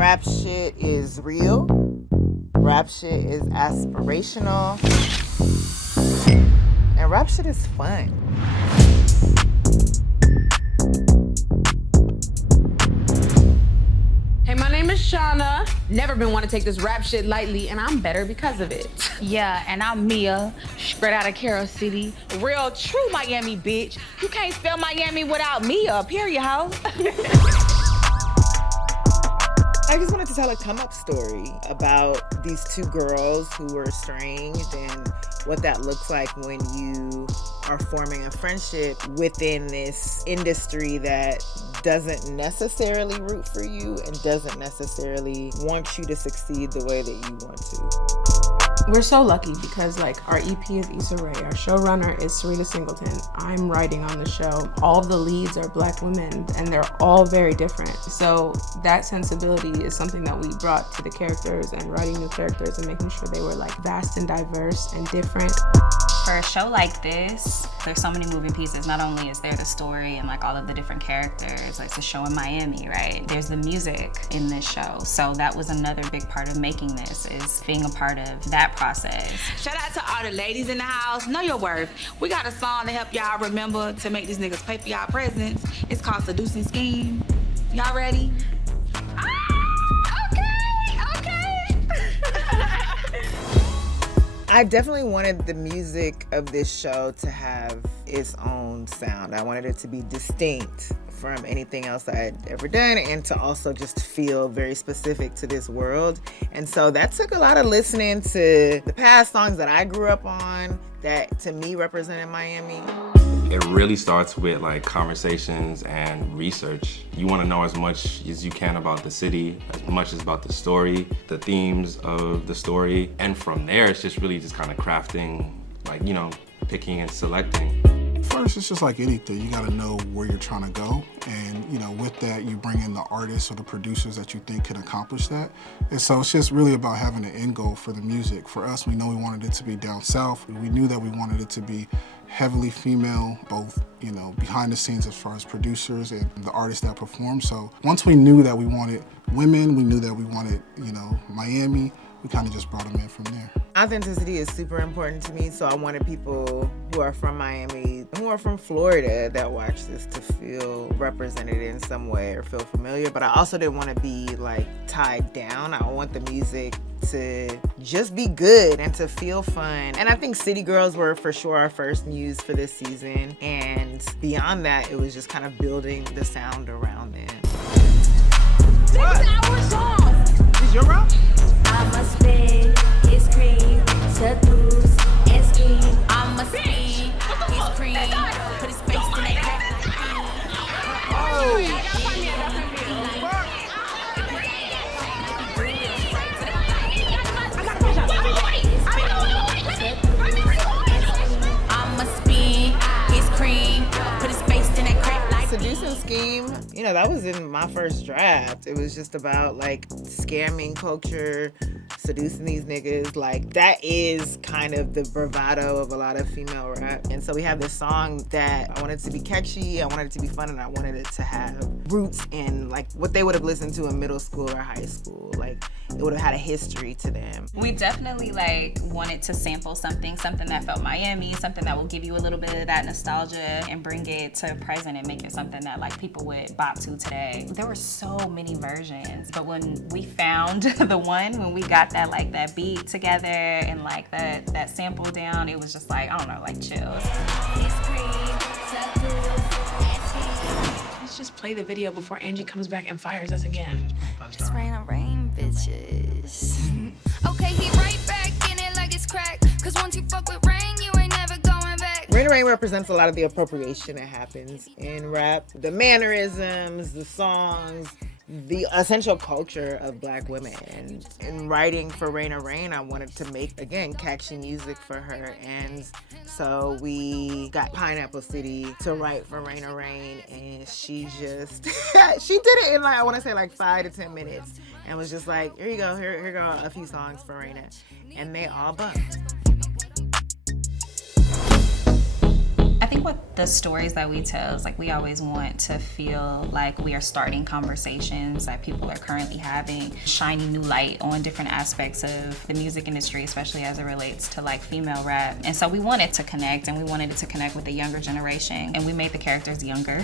Rap shit is real. Rap shit is aspirational. And rap shit is fun. Hey, my name is Shauna. Never been want to take this rap shit lightly, and I'm better because of it. Yeah, and I'm Mia, straight out of Carroll City. Real true Miami bitch. You can't spell Miami without Mia, period, ho. I just wanted to tell a come-up story about these two girls who were estranged and what that looks like when you are forming a friendship within this industry that doesn't necessarily root for you and doesn't necessarily want you to succeed the way that you want to. We're so lucky because our EP is Issa Rae, our showrunner is Syreeta Singleton. I'm writing on the show. All the leads are Black women and they're all very different. So that sensibility is something that we brought to the characters and writing new characters and making sure they were vast and diverse and different. For a show like this, there's so many moving pieces. Not only is there the story and all of the different characters, it's a show in Miami, right? There's the music in this show. So that was another big part of making this, is being a part of that process. Shout out to all the ladies in the house. Know your worth. We got a song to help y'all remember to make these niggas pay for y'all presents. It's called Seducing Scheme. Y'all ready? I definitely wanted the music of this show to have its own sound. I wanted it to be distinct from anything else I had ever done and to also just feel very specific to this world. And so that took a lot of listening to the past songs that I grew up on that to me represented Miami. It really starts with conversations and research. You want to know as much as you can about the city, as much as about the story, the themes of the story. And from there, it's just really just kind of crafting, picking and selecting. First, it's just like anything. You gotta know where you're trying to go. And, with that, you bring in the artists or the producers that you think can accomplish that. And so it's just really about having an end goal for the music. For us, we know we wanted it to be down south. We knew that we wanted it to be heavily female, both, behind the scenes as far as producers and the artists that perform. So once we knew that we wanted women, we knew that we wanted, Miami, we kind of just brought them in from there. Authenticity is super important to me, so I wanted people who are from Miami, who are from Florida that watch this to feel represented in some way or feel familiar, but I also didn't want to be tied down. I want the music to just be good and to feel fun. And I think City Girls were for sure our first muse for this season, and beyond that, it was just kind of building the sound around them. This is our song! Is your round? I must spin his cream, seduce and scheme. I must spin his cream, put his face in that I must spin his cream, put his face in that crack. Seducing Scheme, that was in my first draft. It was just about scamming culture, seducing these niggas. That is kind of the bravado of a lot of female rap. And so we have this song that I wanted to be catchy, I wanted it to be fun, and I wanted it to have roots in what they would have listened to in middle school or high school. It would have had a history to them. We definitely wanted to sample something that felt Miami, something that will give you a little bit of that nostalgia and bring it to present and make it something that people would bop to today. There were so many versions, but when we found the one, when we got that that beat together and that sample down, it was just chills. Let's just play the video before Angie comes back and fires us again. It's rain, bitches. Okay, he right back in it like it's crack. Cause once you fuck with rain, you ain't never going back. Rain Rain represents a lot of the appropriation that happens in rap. The mannerisms, the songs, the essential culture of Black women. And in writing for Rain Rain, I wanted to make, again, catchy music for her. And so we got Pineapple City to write for Rain Rain, and she just, she did it in I want to say 5 to 10 minutes. And was just here you go, here go a few songs for Raina. And they all bumped. I think think with the stories that we tell is like we always want to feel like we are starting conversations that people are currently having, shining new light on different aspects of the music industry, especially as it relates to like female rap. And so we wanted to connect, and we wanted it to connect with the younger generation, and we made the characters younger.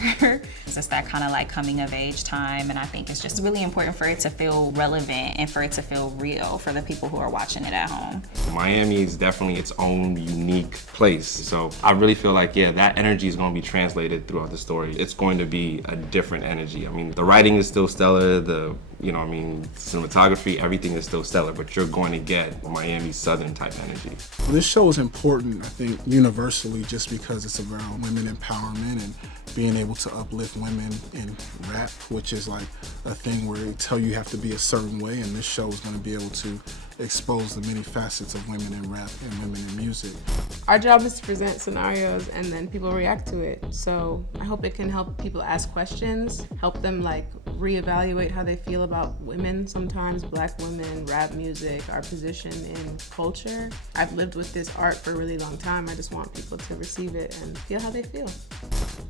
It's just that kind of like coming of age time, and I think it's just really important for it to feel relevant and for it to feel real for the people who are watching it at home. Miami is definitely its own unique place. So I really feel like, yeah, that energy is going to be translated throughout the story. It's going to be a different energy. I mean, the writing is still stellar, cinematography, everything is still stellar, but you're going to get Miami Southern type energy. This show is important, I think, universally, just because it's about women empowerment and being able to uplift women in rap, which is like a thing where they tell you have to be a certain way, and this show is going to be able to expose the many facets of women in rap and women in music. Our job is to present scenarios and then people react to it. So I hope it can help people ask questions, help them like reevaluate how they feel about women sometimes, Black women, rap music, our position in culture. I've lived with this art for a really long time. I just want people to receive it and feel how they feel.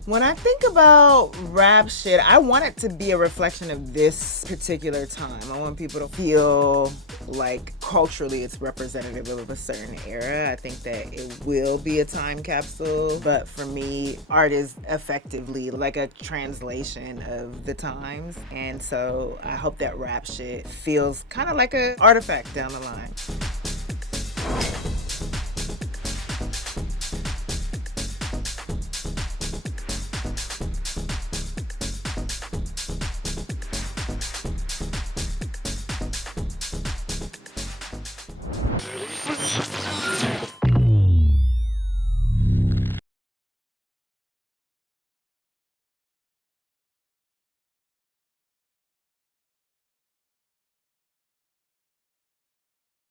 When I think about rap shit, I want it to be a reflection of this particular time. I want people to feel like culturally it's representative of a certain era. I think that it will be a time capsule, but for me, art is effectively like a translation of the times. And so I hope that rap shit feels kind of like an artifact down the line.